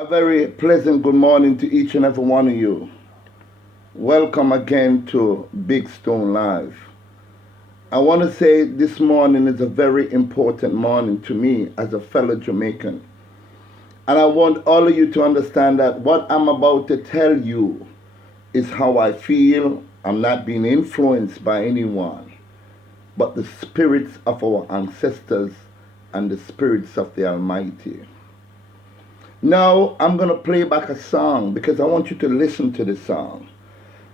A very pleasant good morning to each and every one of you. Welcome again to Big Stone Live. I want to say this morning is a very important morning to me as a fellow Jamaican. And I want all of you to understand that what I'm about to tell you is how I feel. I'm not being influenced by anyone, but the spirits of our ancestors and the spirits of the Almighty. Now I'm going to play back a song because I want you to listen to this song.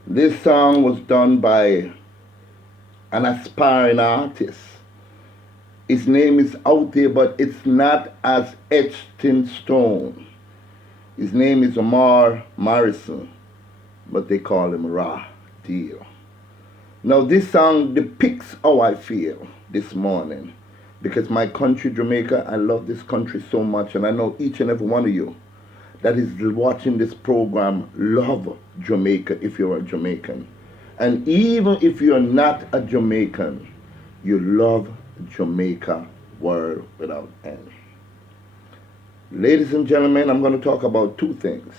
This song was done by an aspiring artist. His name is out there, but it's not as etched in stone. His name is Omar Morrison, but they call him Raw Deal. Now this song depicts how I feel this morning. Because my country, Jamaica, I love this country so much, and I know each and every one of you that is watching this program love Jamaica if you're a Jamaican. And even if you're not a Jamaican, you love Jamaica world without end. Ladies and gentlemen, I'm going to talk about two things.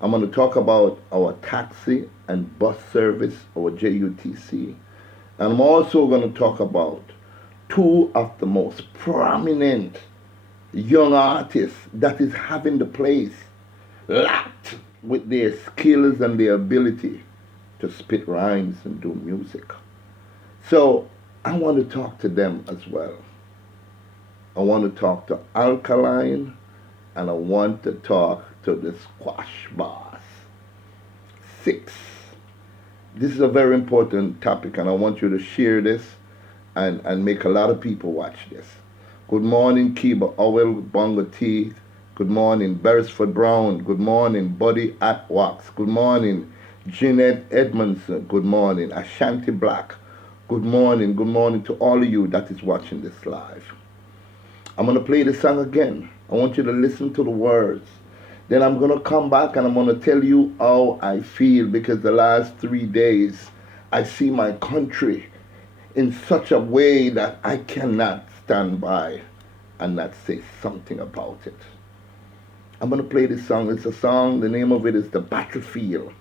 I'm going to talk about our taxi and bus service, our JUTC. And I'm also going to talk about two of the most prominent young artists that is having the place locked with their skills and their ability to spit rhymes and do music. So I want to talk to them as well. I want to talk to Alkaline, and I want to talk to the Squash Boss. 6. This is a very important topic, and I want you to share this and make a lot of people watch this. Good morning, Kiba Owell, Bongo T. Good morning, Beresford Brown. Good morning, Buddy Atwax. Good morning, Jeanette Edmondson. Good morning, Ashanti Black. Good morning to all of you that is watching this live. I'm going to play the song again. I want you to listen to the words. Then I'm going to come back and I'm going to tell you how I feel, because the last 3 days I see my country in such a way that I cannot stand by and not say something about it. I'm going to play this song. It's a song, the name of it is The Battlefield,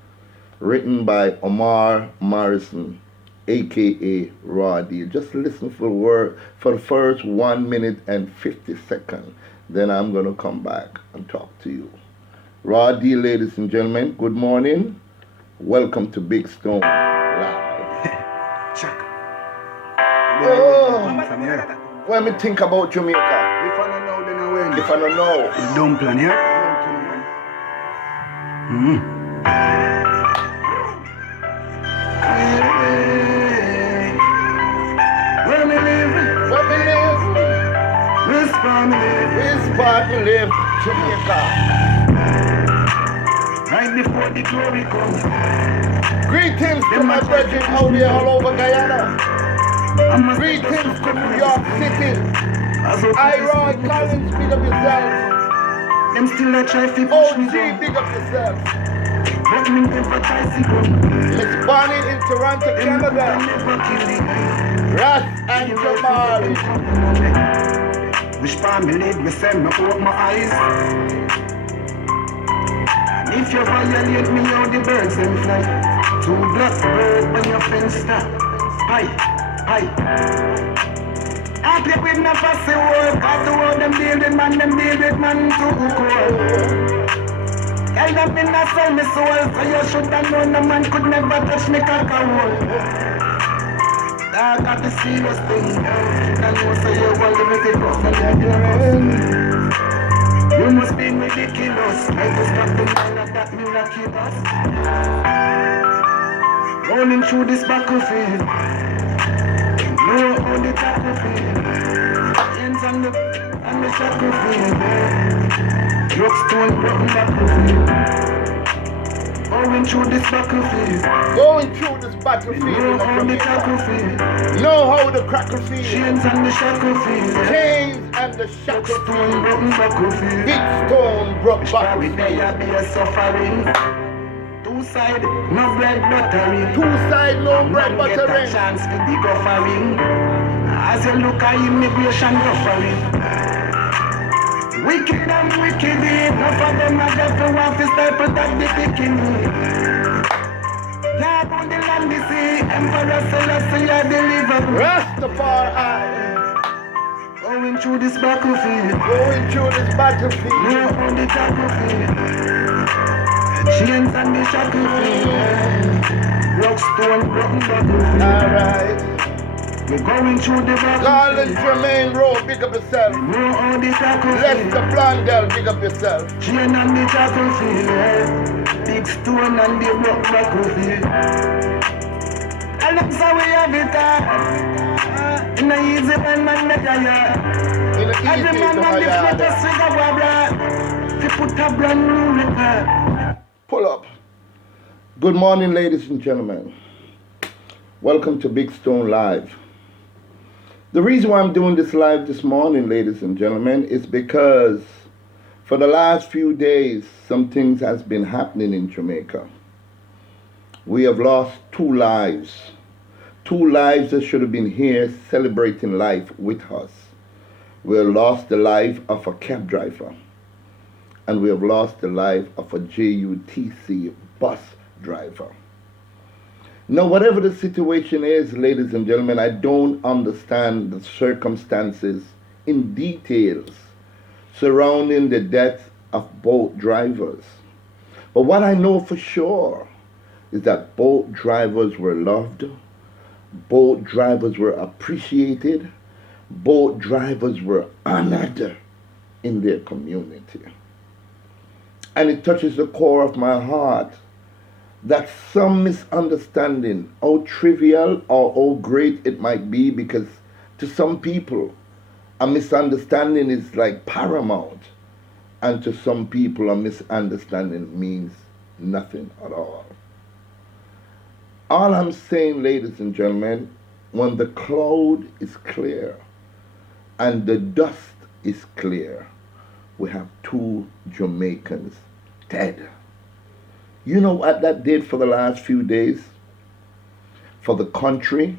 written by Omar Morrison, a.k.a. Raw Deal. Just listen for the first 1 minute and 50 seconds. Then I'm going to come back and talk to you. Raw Deal, ladies and gentlemen, good morning. Welcome to Big Stone Live. Chuck. Oh, when me think about Jamaica, If I don't know, then I win. if I don't know, You don't plan, yeah? Where me live, where we live, this family. this part we live, Jamaica. Right before the glory comes, Greetings to my brethren out there all over Guyana. I'm a Greetings to New York City. Roy Collins, big up yourself. Them still a try to push me OG, down. big up yourself. But me never try to go. Miss Bonnie in Toronto, Them Canada. never kill me. Ras and Jamal. Which family me send me open my eyes. And if you violate me, how the birds them fly. 2 black birds on your fence stop. Hi. I play with my fussy world, cause the world them deal with man too cold. Tell them in a sell me soul, so you should have known the man could never touch me caca. I got the serious thing, and you say you want to make it up, and you must be ridiculous. Try to stop the man of that miraculous. Rolling through this battlefield. No, on the battlefield. Hands on the battlefield. Drugstone, broken battlefield. Going through this battlefield. Going through this battlefield No, in on the Jamaica. battlefield. Know how the cracker feel. Chains on the shacklefield. Chains and the shackle Drugstone, feel. broken battlefield. Big stone broke Every battlefield. day I be a suffering. 2 side, no bread buttery. 2 side, no bread Man get a buttering. chance to be goffering. As you look at immigration goffering. Wicked and wicked, enough of them are just to want to stay protect the bikini. God on the land, the sea, Emperor Selassie, I deliver. Rastafari. Going through this battlefield. Going through this battlefield. No on the battlefield. Chains and the shacklefield. Rock stone, broken battlefield. Alright. You're going through the Garland battlefield. Tremaine Road, big up yourself. No on the battlefield. Lester Blondell, big up yourself. Chain and the battlefield. Big stone and the rock battlefield. And that's how we have it. In the easy man, the fire. In the Every easy man to on the my float yard. is with a wobbler. If you put a brand new record. Pull up. Good morning, ladies and gentlemen. Welcome to Big Stone Live. The reason why I'm doing this live this morning, ladies and gentlemen, is because for the last few days, some things has been happening in Jamaica. We have lost 2 lives. 2 lives that should have been here celebrating life with us. We have lost the life of a cab driver. And we have lost the life of a JUTC bus driver. Now, whatever the situation is, ladies and gentlemen, I don't understand the circumstances in details surrounding the death of both drivers. But what I know for sure is that both drivers were loved, both drivers were appreciated, both drivers were honored in their community. And it touches the core of my heart that some misunderstanding, how trivial or how great it might be, because to some people, a misunderstanding is like paramount. And to some people, a misunderstanding means nothing at all. All I'm saying, ladies and gentlemen, when the cloud is clear and the dust is clear, we have 2 Jamaicans dead. You know what that did for the last few days? For the country,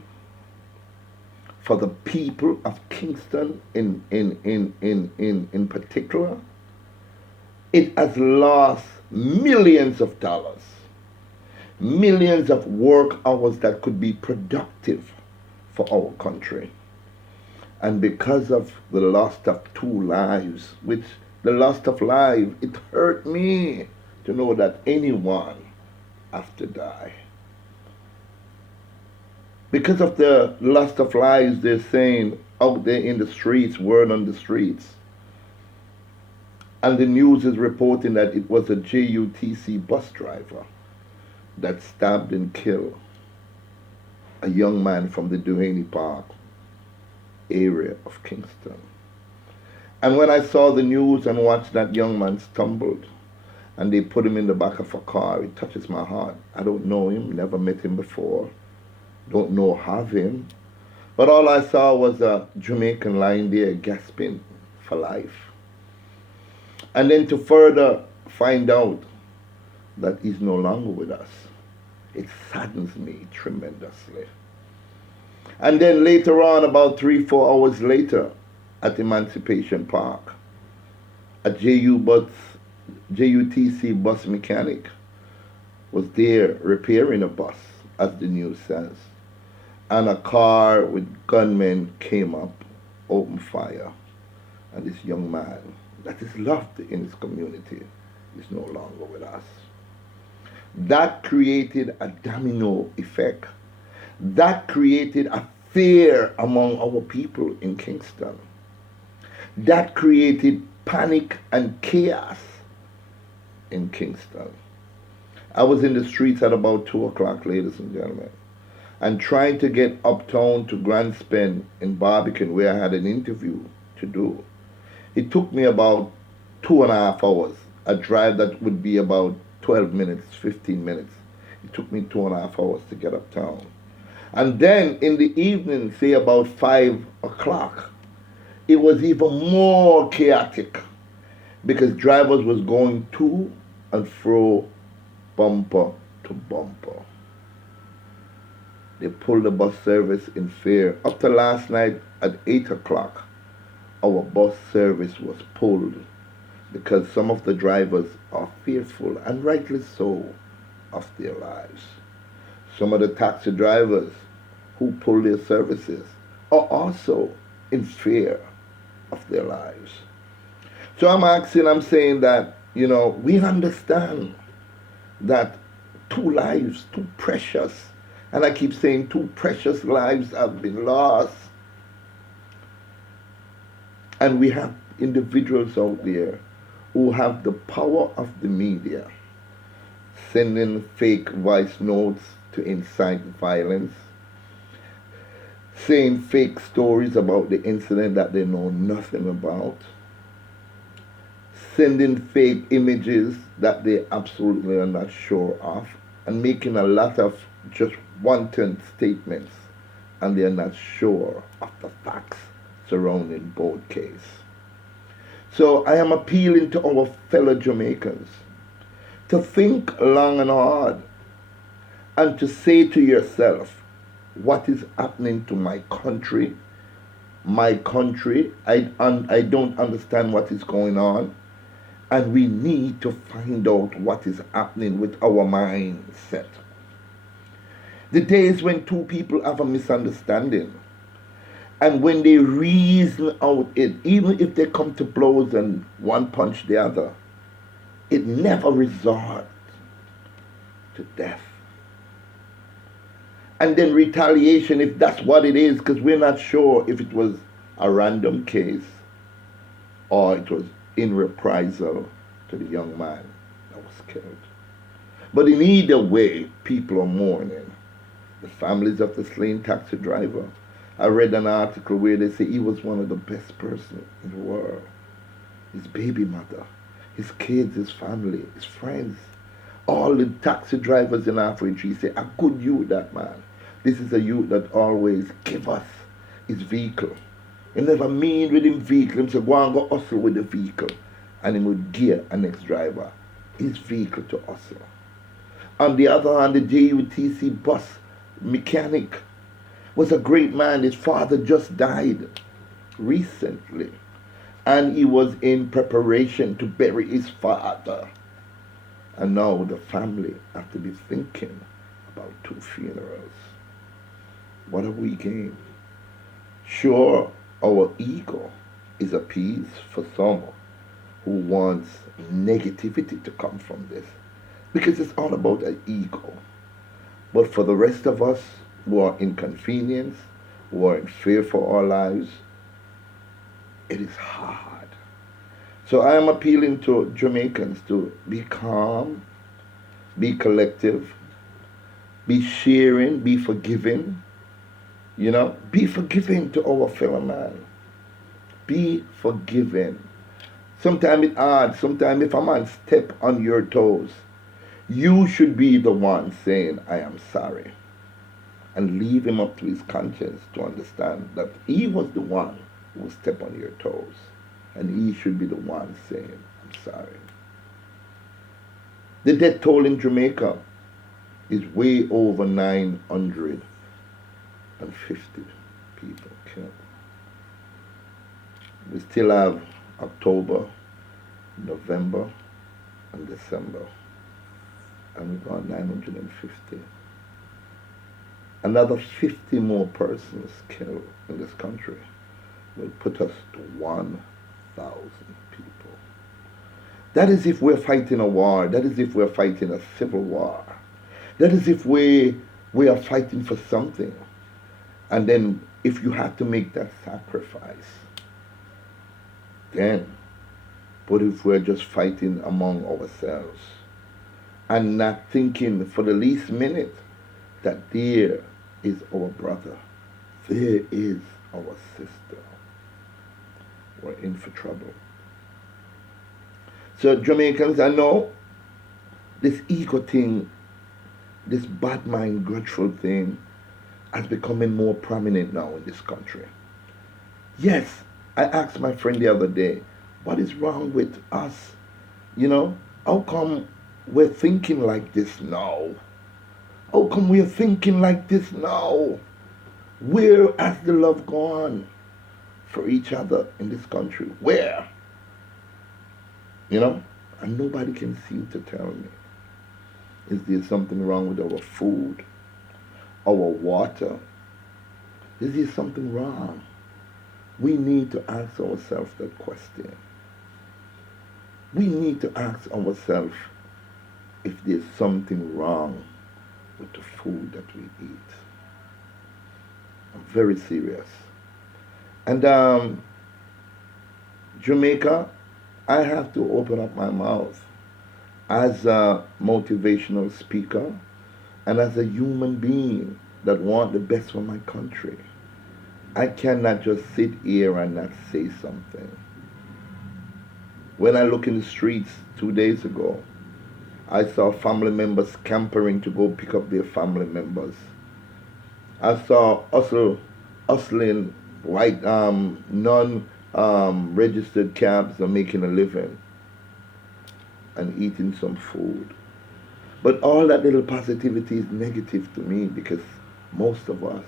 for the people of Kingston in particular. It has lost millions of dollars, millions of work hours that could be productive for our country. And because of the loss of 2 lives, which the loss of life, it hurt me to know that anyone has to die. Because of the loss of lives, they're saying out there in the streets, word on the streets. And the news is reporting that it was a JUTC bus driver that stabbed and killed a young man from the Duhaney Park area of Kingston. And when I saw the news and watched that young man stumbled, and they put him in the back of a car, it touches my heart. I don't know him, never met him before, don't know of him. But all I saw was a Jamaican lying there gasping for life. And then to further find out that he's no longer with us, it saddens me tremendously. And then later on, about 3-4 hours later, at Emancipation Park, a JUTC bus mechanic was there repairing a bus, as the news says. And a car with gunmen came up, opened fire. And this young man that is loved in his community is no longer with us. That created a domino effect. That created a fear among our people in Kingston. That created panic and chaos in Kingston. I was in the streets at about 2 o'clock, ladies and gentlemen, and trying to get uptown to Grand Spend in Barbican, where I had an interview to do. It took me about 2.5 hours, a drive that would be about 12 minutes, 15 minutes. It took me 2.5 hours to get uptown. And then in the evening, say about 5 o'clock, it was even more chaotic because drivers was going to and fro, bumper to bumper. They pulled the bus service in fear. Up to last night at 8 o'clock, our bus service was pulled because some of the drivers are fearful, and rightly so, of their lives. Some of the taxi drivers who pull their services are also in fear of their lives. So I'm saying that, we understand that two lives, two precious, and I keep saying two precious lives have been lost. And we have individuals out there who have the power of the media, sending fake voice notes to incite violence, saying fake stories about the incident that they know nothing about, sending fake images that they absolutely are not sure of, and making a lot of just wanton statements, and they are not sure of the facts surrounding both cases. So I am appealing to our fellow Jamaicans to think long and hard and to say to yourself, what is happening to my country? I don't understand what is going on. And we need to find out what is happening with our mindset. The days when two people have a misunderstanding, and when they reason out it, even if they come to blows and one punch the other, it never resorts to death. And then retaliation, if that's what it is, because we're not sure if it was a random case or it was in reprisal to the young man that was killed. But in either way, people are mourning. The families of the slain taxi driver. I read an article where they say he was one of the best persons in the world. His baby mother, his kids, his family, his friends, all the taxi drivers in Africa say, a good youth, that man. This is a youth that always give us his vehicle. He never mean with him vehicle. He say, go and go hustle with the vehicle. And he would gear a next driver his vehicle to hustle. On the other hand, the JUTC bus mechanic was a great man. His father just died recently. And he was in preparation to bury his father. And now the family have to be thinking about 2 funerals. What have we gained? Sure, our ego is appeased for some who wants negativity to come from this, because it's all about an ego. But for the rest of us who are inconvenienced, who are in fear for our lives, it is hard. So I am appealing to Jamaicans to be calm, be collective, be sharing, be forgiving. Be forgiving to our fellow man. Be forgiving. Sometimes it's hard. Sometimes if a man step on your toes, you should be the one saying, I am sorry. And leave him up to his conscience to understand that he was the one who stepped on your toes. And he should be the one saying, I'm sorry. The death toll in Jamaica is way over 950 people killed. We still have October, November, and December. And we've got 950. Another 50 more persons killed in this country will put us to 1,000 people. That is if we're fighting a war. That is if we're fighting a civil war. That is if we are fighting for something. And then if you have to make that sacrifice, then, but if we're just fighting among ourselves and not thinking for the least minute that there is our brother, there is our sister, we're in for trouble. So Jamaicans, I know this ego thing, this bad mind, grudgeful thing, is becoming more prominent now in this country. Yes, I asked my friend the other day, what is wrong with us? How come we're thinking like this now? How come we're thinking like this now? Where has the love gone for each other in this country? Where? you know, and nobody can seem to tell me. Is there something wrong with our food, our water? Is there something wrong? We need to ask ourselves that question. We need to ask ourselves if there's something wrong with the food that we eat. I'm very serious. And Jamaica, I have to open up my mouth as a motivational speaker and as a human being that want the best for my country. I cannot just sit here and not say something. When I look in the streets 2 days ago, I saw family members scampering to go pick up their family members. I saw hustling white non-registered cabs are making a living and eating some food. But all that little positivity is negative to me because most of us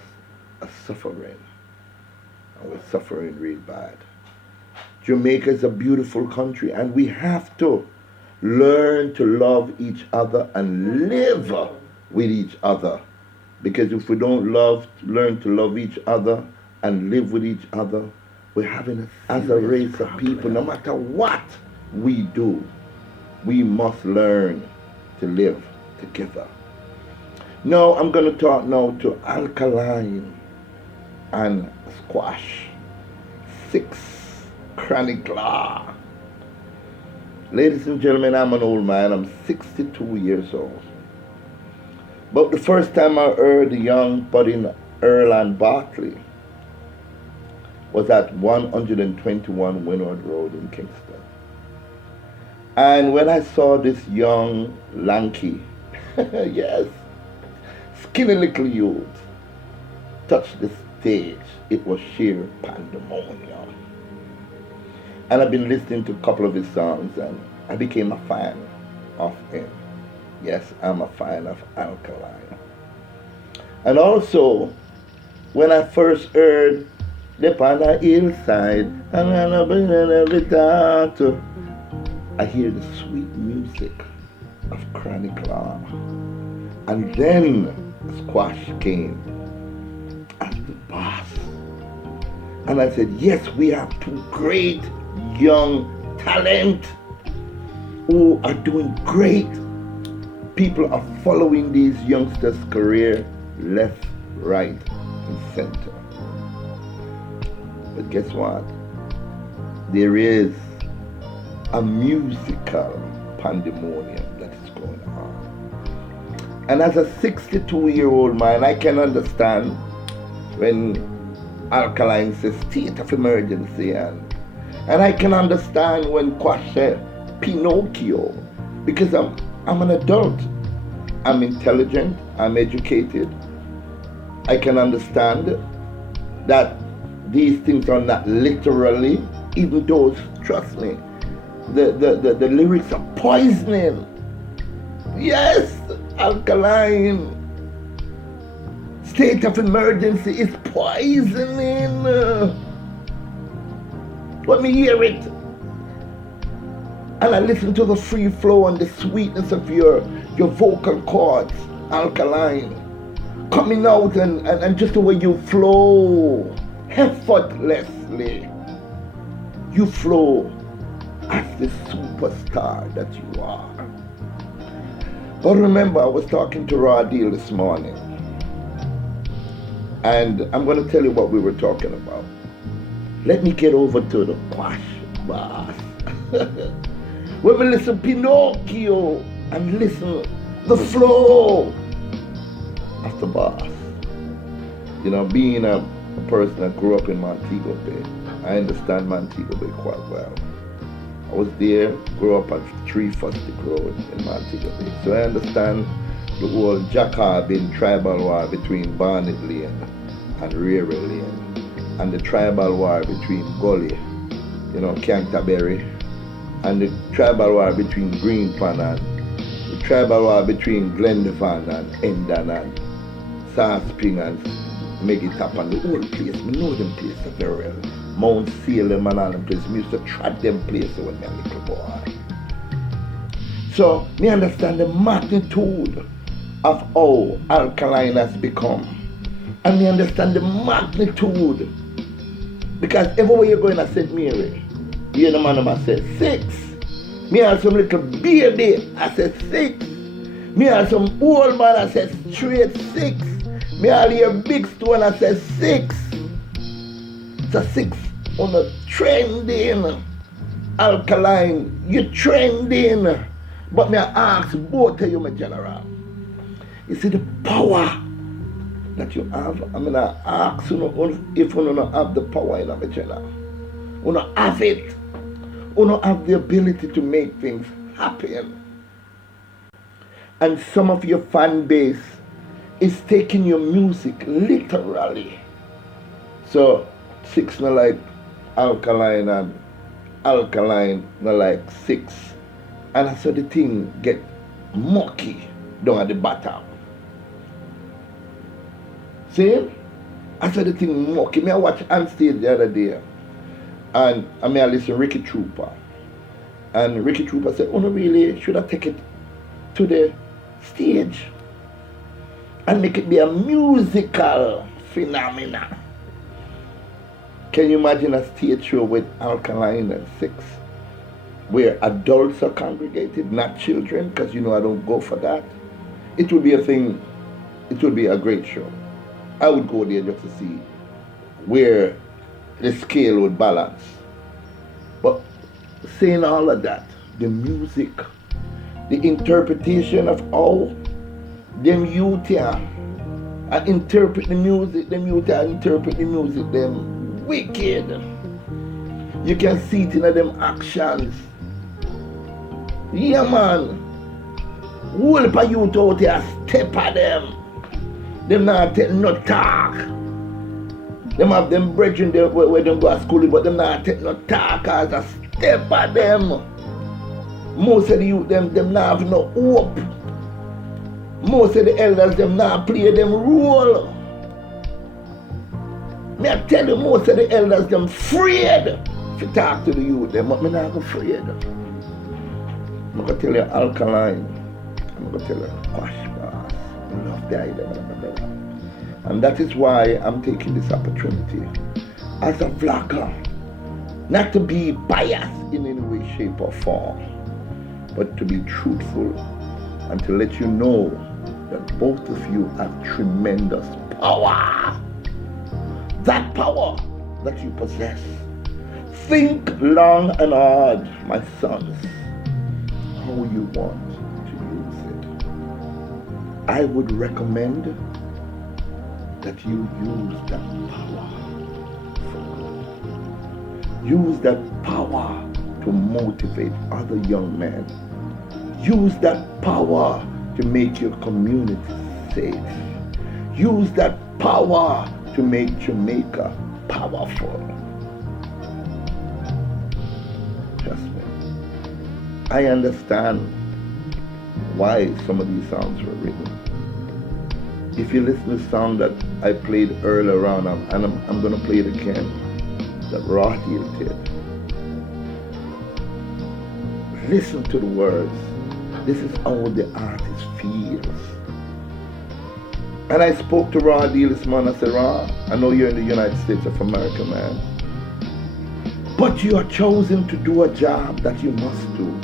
are suffering. And we're suffering real bad. Jamaica is a beautiful country and we have to learn to love each other and live with each other. Because if we don't learn to love each other and live with each other, we're having as a race of people, no matter what we do, we must learn to live together. Now I'm going to talk now to Alkaline and Squash. 6 chronic law. Ladies and gentlemen, I'm an old man. I'm 62 years old. But the first time I heard the young budding Earl and Barkley was at 121 Windward Road in Kingston. And when I saw this young, lanky, yes, skinny little youth touch the stage, it was sheer pandemonium. And I've been listening to a couple of his songs and I became a fan of him. Yes, I'm a fan of Alkaline. And also, when I first heard the on the hillside, I hear the sweet music of Chronic Law. And then Squash came as the boss. And I said, yes, we have 2 great young talent who are doing great. People are following these youngsters' career left, right, and center. But guess what? There is a musical pandemonium that is going on. And as a 62-year-old man, I can understand when Alkaline says state of emergency, and I can understand when Quash said Pinocchio, because I'm an adult. I'm intelligent, I'm educated. I can understand that these things are not literally, even though, trust me, the lyrics are poisoning. Yes, Alkaline. State of emergency is poisoning. Let me hear it. And I listen to the free flow and the sweetness of your vocal cords, Alkaline, coming out and just the way you flow, effortlessly. You flow as the superstar that you are. But remember, I was talking to Raw Deal this morning, and I'm going to tell you what we were talking about. Let me get over to the Quash boss. When we listen Pinocchio and listen the flow of the boss. You know, being a person that grew up in Montego Bay, I understand Montego Bay quite well. I was there, grew up at 3 Fustic Road in Montego Bay. So I understand the whole jacobin tribal war between Barnet Lane and Reary Lane, and the tribal war between Gully, you know, Canterbury, and the tribal war between Greenpan and the tribal war between Glendivan and Endon and Sasping and Megitap and the whole place. I know them places very well. Mount Salem and all them places. I used to trot them places when I was a little boy. So me understand the magnitude of how Alkaline has become. And me understand the magnitude. Because everywhere you go in a St. Mary, you hear the man I say 6. Me have some little baby, I said 6. Me have some old man, I said straight 6. Me have a big stone, I said 6. It's a 6 on a trending. Alkaline, you trending. But me I ask both of you, my general. You see the power that you have? I mean, I ask you if you don't have the power in my general. You don't have it. You don't have the ability to make things happen. And some of your fan base is taking your music literally. So 6 not like Alkaline and Alkaline not like 6. And so the thing get mucky down at the bottom. See? I saw the thing mucky. Me I watch on stage the other day. And I mean I listen to Ricky Trooper. And Ricky Trooper said, oh no really, should I take it to the stage and make it be a musical phenomenon? Can you imagine a stage show with Alkaline and 6? Where adults are congregated, not children, because you know I don't go for that. It would be a thing, it would be a great show. I would go there just to see where the scale would balance. But saying all of that, the music, the interpretation of how them youth here interpret the music, them wicked. You can see it in them actions. Yeah, man. Whole of youth out here step at them. Them not take no talk. Them have them brethren there where them go to school, but them not take no talk as a step at them. Most of the youth, them not have no hope. Most of the elders, them not play them role. Me I tell you, most of the elders, them afraid to talk to the youth, them, but me not afraid. I'm going to tell you Alkaline. I'm going to tell you Quash Boss. I love the idea, brother. And that is why I'm taking this opportunity as a vlogger, not to be biased in any way, shape or form, but to be truthful and to let you know that both of you have tremendous power. That power that you possess. Think long and hard, my sons, how you want to use it. I would recommend that you use that power for good. Use that power to motivate other young men. Use that power to make your community safe. Use that power to make Jamaica powerful. Trust me. I understand why some of these songs were written. If you listen to the song that I played earlier on, and I'm going to play it again, that Raw Deal did. Listen to the words. This is how the artist feels. And I spoke to Raw Deal this morning. I said, Raw, I know you're in the United States of America, man. But you are chosen to do a job that you must do.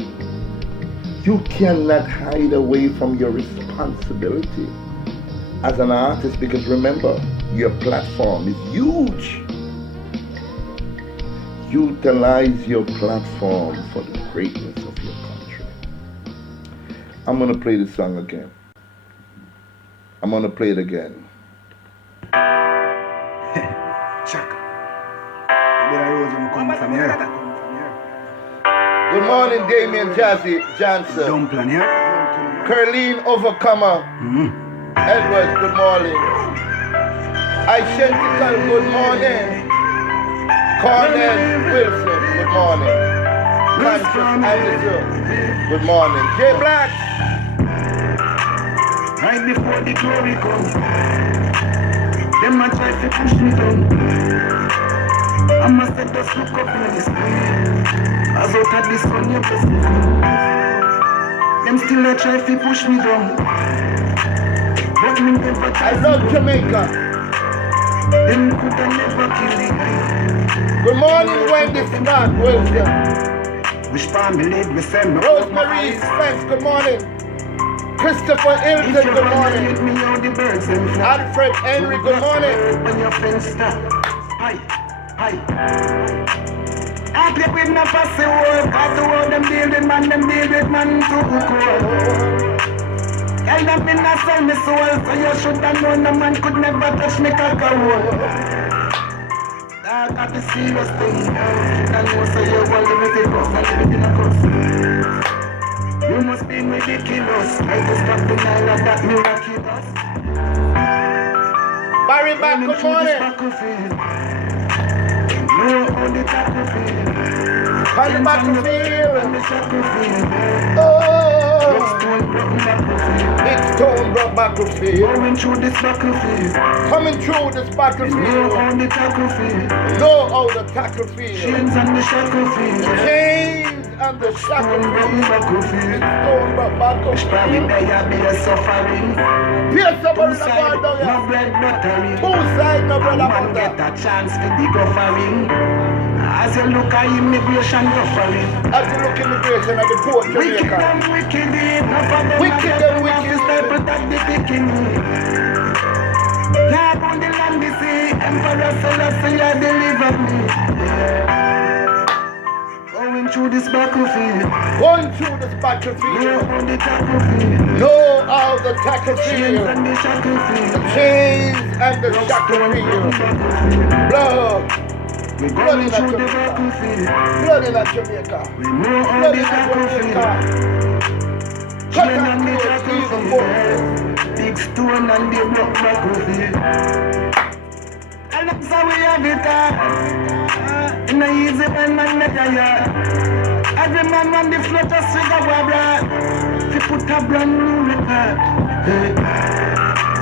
You cannot hide away from your responsibility as an artist, because remember, your platform is huge. Utilize your platform for the greatness of your country. I'm going to play this song again. I'm going to play it again. Chuck. Where I was coming from here. Good morning, Damien Jazzy Johnson. Don't plan here. Curleen Overcomer. Edwards, good morning. Identical, good morning. Cornell Wilson, good morning. Conscious Anderson, good morning. Jay Black. Right before the glory comes, them a try to push me down. I must have just look up in the sky. As out of the sun, you just Them still a try to push me down. But me never try. I love Jamaica. Them coulda never kill me. Good morning, Wendy Scott. Welcome. Wish for me lead me send me. Rosemary Spence, good morning. Christopher Hilton, good morning. Me out the birds and fly. Alfred Henry, good morning. When your friends stop. Hi, hi. I play with no fussy work. I do all them deal with man too cool. Tell them in a sell me soul. So you should have known the man could never touch me cockawoo. I got the serious thing. I know so you want to live it up. I live it in a cross. You must be ridiculous. I just stop the night of that miraculous. Barry back, good morning. No, on the battlefield. On the battlefield. On the battlefield. Oh, Big stone broke battlefield. big stone brought battlefield. Going through this battlefield. Coming through this No, battlefield. on the battlefield. Know how the tackle field. Chains and the shackle field. Chains and the shackle Stone broke field. battlefield. Stone brought Probably battlefield. there be a suffering. Here's somebody Two that side, got down no here. bread buttering. Two sides, no A brother man get butter. a chance to dig offering. As you look at immigration offering. As you look immigration at the port, Wicked Jamaica. and wicked, enough of them Wicked and wicked. staple that the picking. Lord on the land the sea, Emperor Selassie I deliver me. Going through this battlefield. Going through this No battlefield. on the tacklefield. Know how the tackle Chains field. and the shackle field. Chains and the shackle field. Blood. We're Blood going in through the Jamaica. battlefield. Blood in Jamaica. We know on Blood the in tacklefield. Jamaica. Cut Chain and and the kill evil forces. tacklefield. Big stone and the block battlefield. And that's how we have it. In a easy man make a yard. Every man on the floor just figure wabra. If you put a brand new record.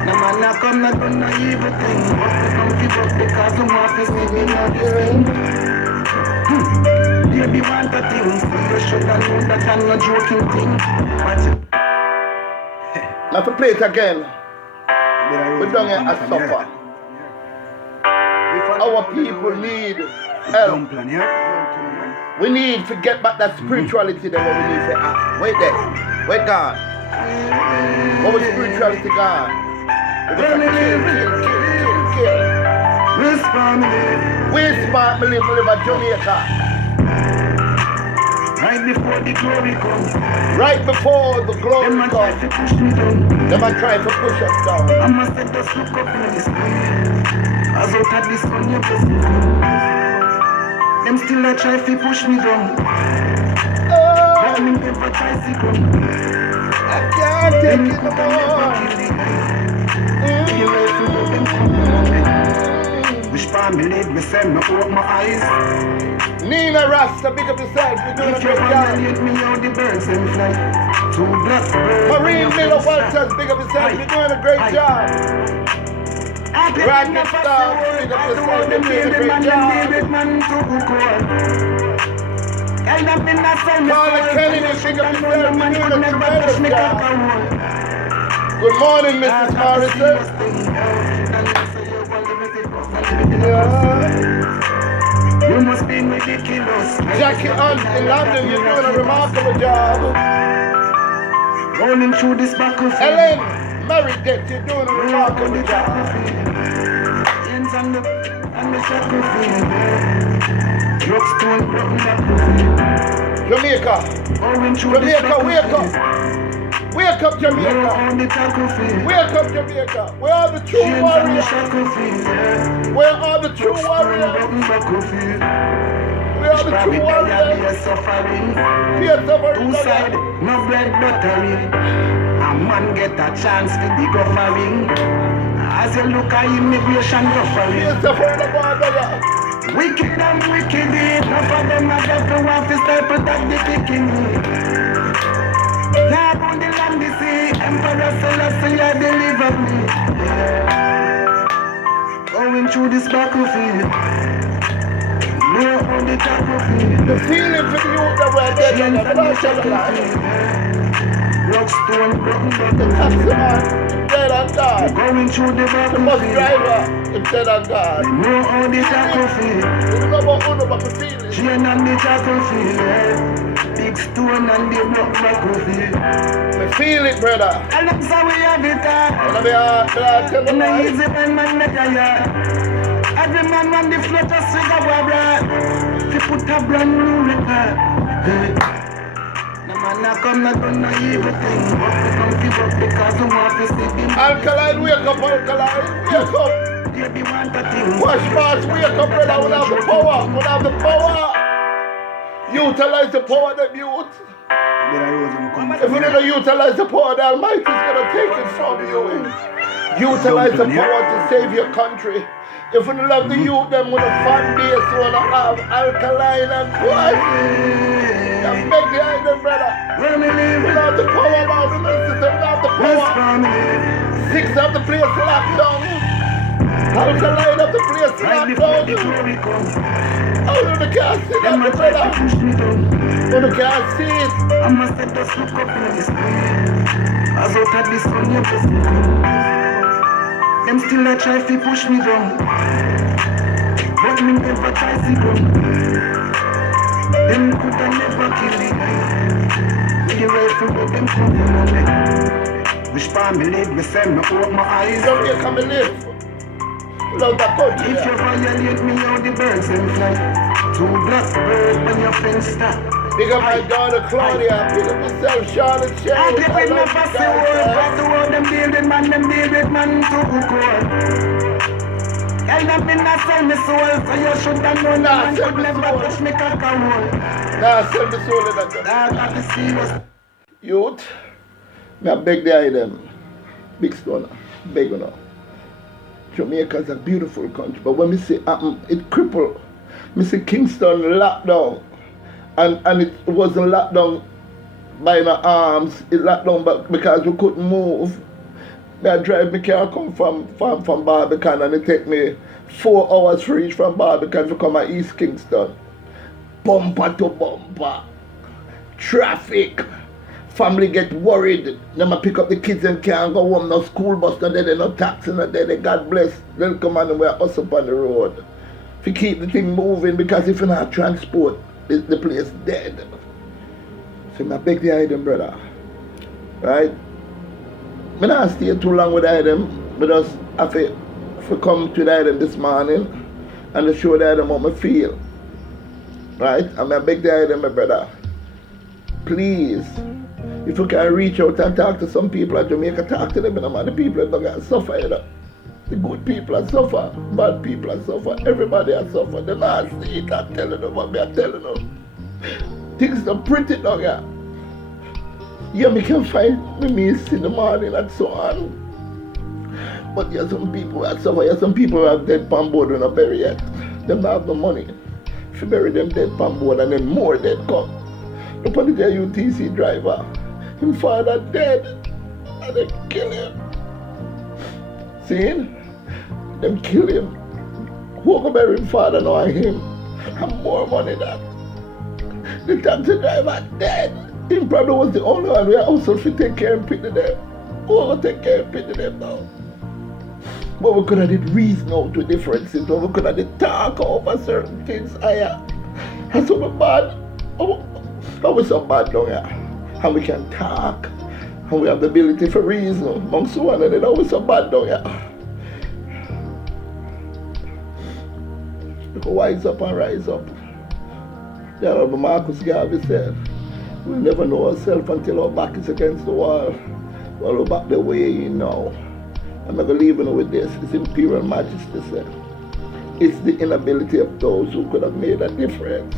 No man not come not done no evil thing. But we come give up because the mouth is living on this thing. Baby want a thing, so you should have known that I'm not joking thing. Watch it. Now to play it again. We don't get a suffer. Our people need help. We need to get back that spirituality that what we need to ask. Wait there. Wait God. What was spirituality God? We just have to kill. This family, We smart me live at Jamaica. right before the glory comes, Right before the glory them a try to comes. push me down. Them might try to push us down. I must have just look up in the sky. As out of the sun, you just them still a try to push me down. But Oh, me never try to come. I can't take Them it no coulda never more. kill me. You know, if you know them come. Wish for me leave me send me open my eyes. Nina Rasta, big up yourself. You're doing a If you great job. violate me out the birds and fly. Two black birds. Marine Miller Walters, big up yourself. You're doing a great job. Rocket Star, big up yourself. You're doing a great job. Paula Kennedy, big up yourself. You're doing a tremendous job. Good morning, Mrs. Morrison. Yeah. You must be ridiculous. Jackie Hunt in London, you're doing a remarkable job. Rolling through this battlefield. Ellen Marriott, you're doing a remarkable job. Hands on the shackle field. Drugstone broken battlefield. Jamaica, Rolling through this Jamaica, wake battlefield. up. Wake up, Jamaica. On the battlefield. Wake up, Jamaica. Where are the true Hands on the warriors? shackle field. Where are the true warriors? Broken battlefield. Where are the Probably true there warriors? be a suffering. Fear Two suffering. side, no bread buttering. A man get a chance to dig offering. As you look at immigration offering. Fear suffering. Wicked and wicked, enough of them are just to want to staple that the picking. Lord on the land the sea, Emperor Selassie I deliver me. Going through this battlefield. No on the battlefield. The feeling for the youth that we're dead and the lost of life. Broke stone, broken The taxi man, him dead and gone. going through the The battlefield. bus driver, him dead and gone. Know how the tackle feel. You don't know about Uno, but I feel it. Chain and the tackle feel. Big stone and the broke battlefield. I feel it, brother. And that's how we have it. And I be tell And you I why. easy when man make a yard. Every man on the floor just swing a wabra. They put a brand new record. No man not come not gonna evil thing. But we don't give up because we want to see them. Alkaline, wake up, Alkaline. Wake up. Baby want a thing. Wash fast, wake up, brother. We have the power. We have the power. Utilize the power, the youth. If we don't utilize the power, the Almighty is going to take it from you. Utilize the power to save your country. If we don't love the youth, then we're the fan base, we're going to have Alkaline and what? I'm begging them, brother. We don't have the power, man. We don't have the power. 6 of the place locked down. Alkaline of the place locked down. How do the car see that, brother? How do the car see it? I must have just look up in the sky. As out of this sun, you best. Them still a try to push me down. But me never try to go. Them coulda never kill me. Me rifle but them come from me. Wish for me live, me send me open my eyes. Don't you come and live. Love that country. If you violate me, how the birds them fly. 2 black birds when your fence stop. Big up my daughter Claudia, big up myself, Charlotte, I Sherry. get with my fussy world, but the world them deal with man too cold. Hell them in a sell me soul, so you should have known that man could never touch me cacao. Nah, sell the soul in that. I got the serious. Youth, me I beg the item. Big stone, beg you now. Jamaica is a beautiful country, but when me say it crippled, me say Kingston locked down. And it wasn't locked down by my arms, it locked down because we couldn't move. I drive my car come from Barbican and it take me 4 hours to reach from Barbican to come at East Kingston. Bumper to bumper. Traffic. Family get worried. Then I pick up the kids and can't go home, no school bus, no there, no taxi, no there. God bless. They'll come and we're us up on the road. If you keep the thing moving, because if you not transport, the place dead. So I beg the item, brother. Right? I not stay too long with the item, but just have to come to the item this morning and to show the item how I feel. Right? And I beg the item, my brother. Please, if you can reach out and talk to some people at Jamaica, talk to them, and the people that don't suffer, you know. The good people are suffer, bad people are suffer, everybody are suffer. They not see it, I'm telling them what I'm telling them. Things are pretty down here. Yeah, we can find me in the morning and so on. But there are some people that suffer, there are some people who have dead pan board and not bury yet. They don't have no money. If you bury them dead pan board and then more dead come. Look at the UTC driver. His father dead and they kill him. See? Them kill him. Who go bury him father now and him? And more money than the taxi driver dead. He probably was the only one who also should take care and pity them. Who will take care and pity them now? But we could have did reason out to differences, or we could have did talk over certain things higher. And so we're bad. How we so bad down here? And we can talk. And we have the ability for reason amongst one another. How we so bad down here? We can wise up and rise up. The Honorable Marcus Garvey said, we'll never know ourselves until our back is against the wall. Well, we're back the way in now. I'm not going to leave you with this. His Imperial Majesty said, it's the inability of those who could have made a difference.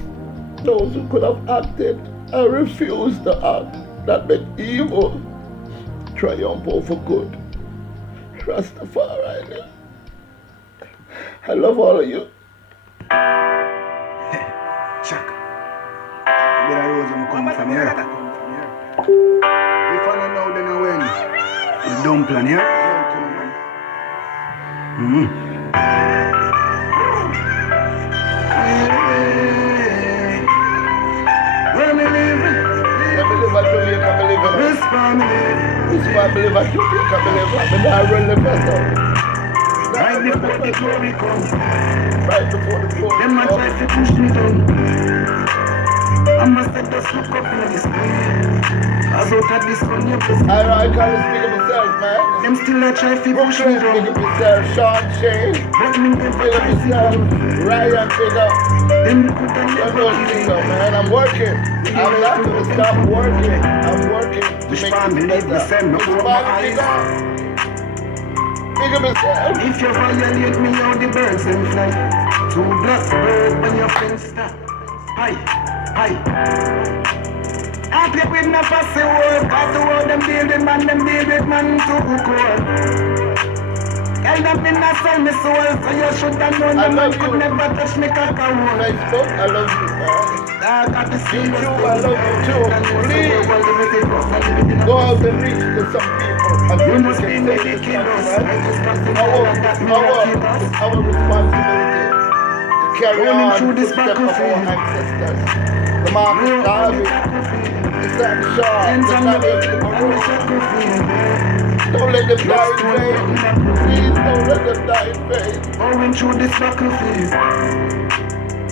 Those who could have acted and refused to act that made evil triumph over good. Rastafari. I love all of you. Chuck. There are roads that come from here. If I don't know, then I win. You don't plan here? Where me live? Let me live at Jamaica, I live in This family. This is why I believe I should take a believer. I'm not really better. Right before the glory comes. Right before the glory Them a try to push me down. I must have just look up in the sky. As out of this gun, you press. I can't speak of myself, man. Them still a try to push me Brooklyn, big down. up yourself. Sean Shane, But me never big up try to yourself. Ryan, big up. Them could have You never know, kill big me. up, man. I'm working. I'm not going to stop working. I'm working to Which make family this the better. same, no Which more family, big eyes. up. Big up yourself. If you violate me, how the birds them fly. Two black birds when your friends stop. Hi, hi. I play with my fussy work. I do all them deal with man too cold. Tell them in a sell me soul, so you should have known the man could never touch me cacao. Facebook, I love you, man. I got to see YouTube, I love you too. Please go out and reach to some people and You you must be can say this ridiculous. our responsibility to carry Running on through the this footsteps of our battlefield. ancestors. The Marcus Garvey, the Sam Shaw, Hands the on the Native and the shackle. Don't let them die in vain. Please don't let them die in vain. Going through this battlefield.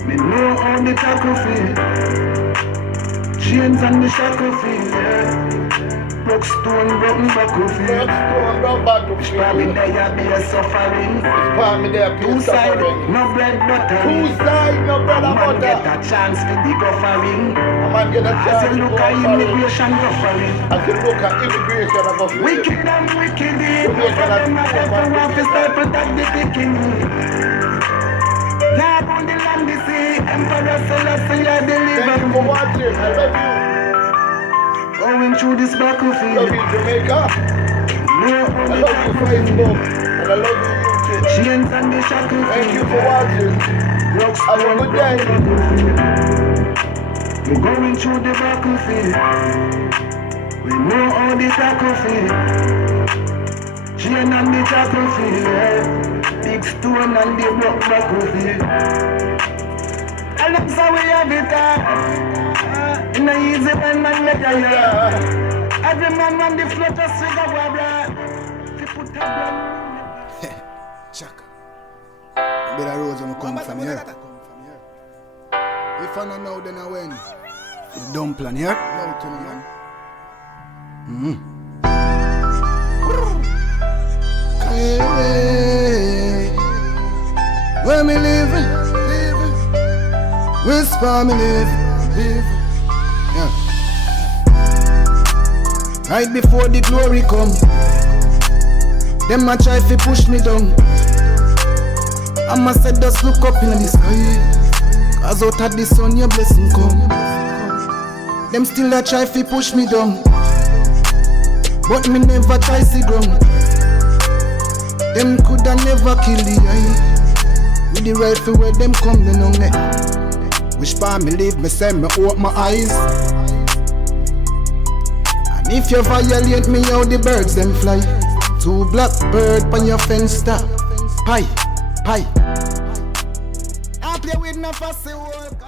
Me know how the tackle feel. Chains and the shackle feel, yeah. Broke stone, broken battlefield. Probably It's there be a suffering. probably there be Two side, suffering. no bread butter. Two side, no bread and Man get butter. a chance to be offering. A man get a As chance you to look go at for it. immigration offering. As you look at immigration and go for it. Wicked and wicked, but them not ever want to stop protect the picking. Lord on the land the sea, Emperor Selassie I Thank you deliver for me. watching. I love you. Going through this Love battlefield. you, Jamaica. No I only love you, Facebook. And I love you, YouTube. chains and the shackle. Thank you for watching. Have a good day. We're going through the battlefield. We know how the tackle feel. Chain and the tackle feel. Yeah. Big stone and the block battlefield. And that's how we have it. In a easy man make a yeah. Every man on the floor just figure blah blah. If you put a blood. Chaka. Bit of roads when I come from here. If I don't know, then I win. You don't plan here? No, to me, man. Hey, where me living? Whisper me living. Yeah. Right before the glory come, them a try to push me down. I must say just look up in the sky, cause out of the sun your blessing come. Them still a try to push me down, but me never try see ground. Them coulda never kill the eye, with the rifle where them come they know me. Wish pa me leave me say me open my eyes. And if you violate me how the birds them fly. Two black bird on your fence stop. Pie, pie. I play with no fussy work.